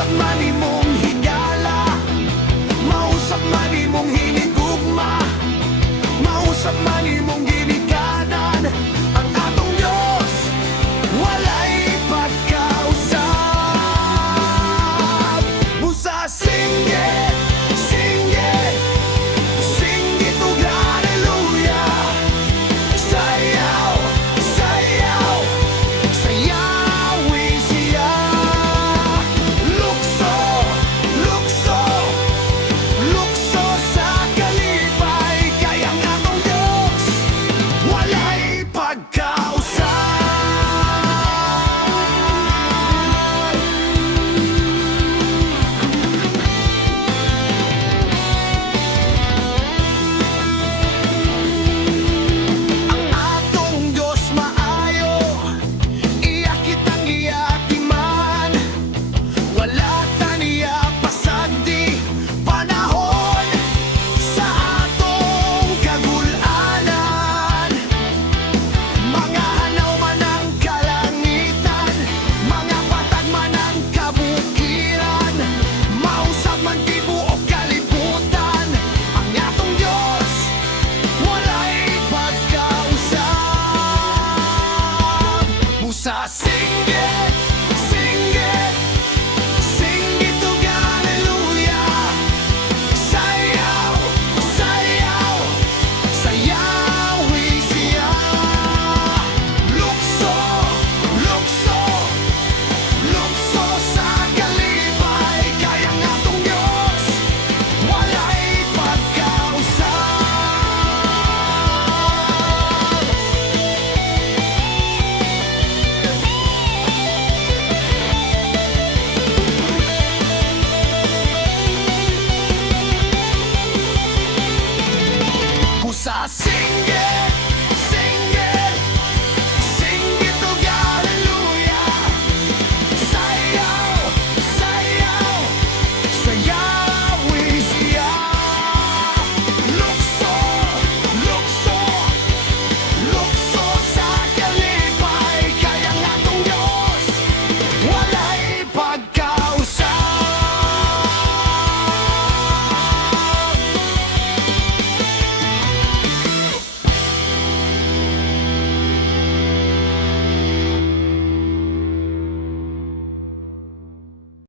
Mausap man imong higala, mausap man imong hinigugma, mausap man imong ginikanan, ang atong Diyos walay pagkausap. Busa singgit, singgit, singgit ug hallelujah. Sayaw, sayaw, sayawi siya. Lukso, lukso, lukso sa kalipay, kay ang atong Diyos walay pagkausap. Ang atong Diyos maayo, iya kitang iyatiman. Wala taniya pasagdi panahon sa atong kagulanan. Mga hanaw man ang kalangitan, mga patag man ang kabukiran, mausap man tibuok kalibutan, ang atong Diyos walay pagkausap. Busa singgit, singgit,